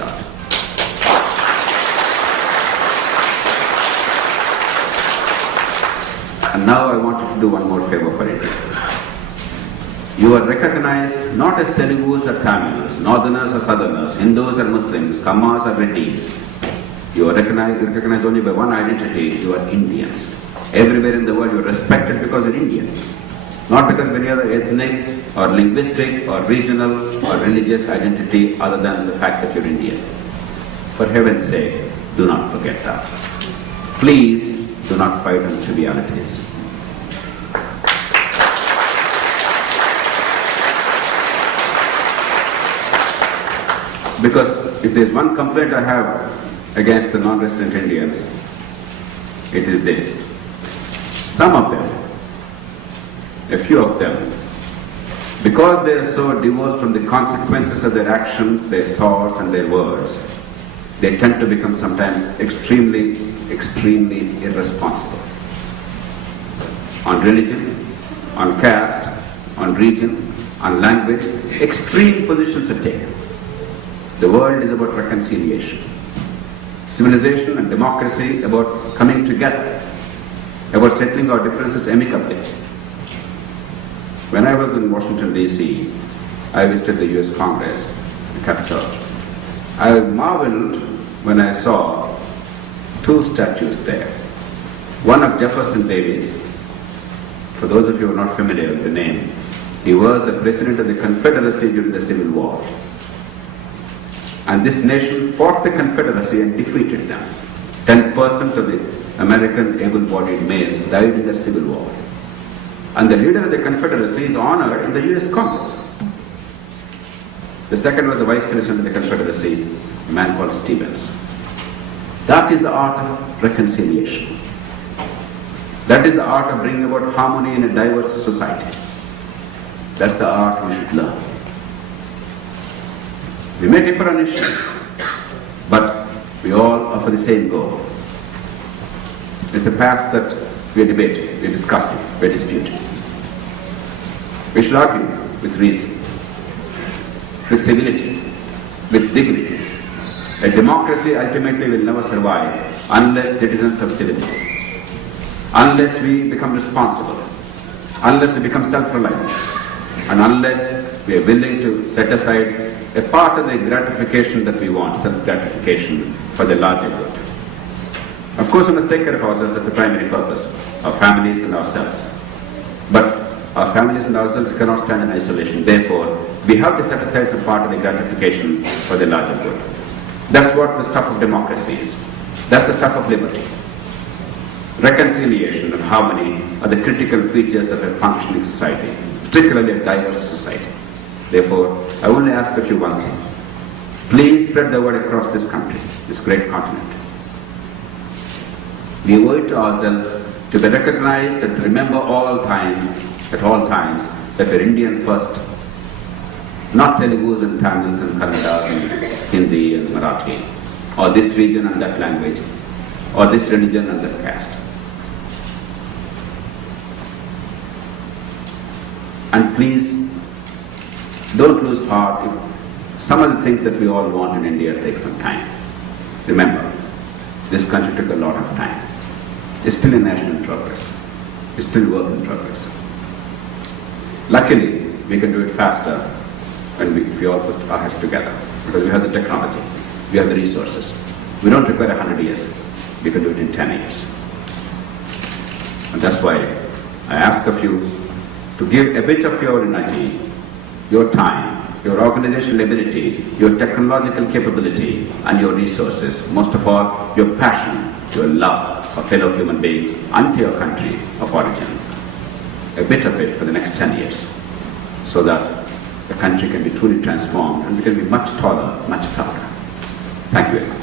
lot. And now I want you to do one more favor for India. You are recognized not as Telugus or Tamils, Northerners or Southerners, Hindus or Muslims, Kammas or Reddis. You are recognized only by one identity, you are Indians. Everywhere in the world you are respected because you are Indian. Not because of any other ethnic or linguistic or regional or religious identity other than the fact that you are Indian. For heaven's sake, do not forget that. Please do not fight on trivialities. Because if there is one complaint I have against the non-resident Indians, it is this. Some of them, a few of them, because they are so divorced from the consequences of their actions, their thoughts and their words, they tend to become sometimes extremely irresponsible. On religion, on caste, on region, on language, extreme positions are taken. The world is about reconciliation. Civilization and democracy about coming together, about settling our differences amicably. When I was in Washington, D.C., I visited the U.S. Congress, the Capitol. I marveled when I saw two statues there. One of Jefferson Davis. For those of you who are not familiar with the name, he was the president of the Confederacy during the Civil War. And this nation fought the Confederacy and defeated them. 10% of the American able-bodied males died in that Civil War. And the leader of the Confederacy is honored in the U.S. Congress. The second was the vice president of the Confederacy, a man called Stevens. That is the art of reconciliation. That is the art of bringing about harmony in a diverse society. That's the art we should learn. We may differ on issues, but we all are for the same goal. It's the path that we are debating, we are discussing, we are disputing. We should argue with reason, with civility, with dignity. A democracy ultimately will never survive unless citizens have civility, unless we become responsible, unless we become self-reliant, and unless we are willing to set aside a part of the gratification that we want, self-gratification, for the larger good. Of course, we must take care of ourselves, that's the primary purpose, our families and ourselves. But our families and ourselves cannot stand in isolation. Therefore, we have to set aside some part of the gratification for the larger good. That's what the stuff of democracy is. That's the stuff of liberty. Reconciliation and harmony are the critical features of a functioning society, particularly a diverse society. Therefore, I only ask of you one thing. Please spread the word across this country, this great continent. We owe it to ourselves to be recognized and to remember at all times, that we're Indian first, not Telugus and Tamils and Kannada and Hindi and Marathi, or this region and that language, or this religion and that caste. And please, don't lose heart if some of the things that we all want in India take some time. Remember, this country took a lot of time. It's still a nation in progress. It's still work in progress. Luckily, we can do it faster if we all put our heads together, because we have the technology, we have the resources. We don't require 100 years. We can do it in 10 years. And that's why I ask of you to give a bit of your energy, your time, your organizational ability, your technological capability, and your resources, most of all, your passion, your love for fellow human beings and to your country of origin. A bit of it for the next 10 years, so that the country can be truly transformed and we can be much taller, much prouder. Thank you very much.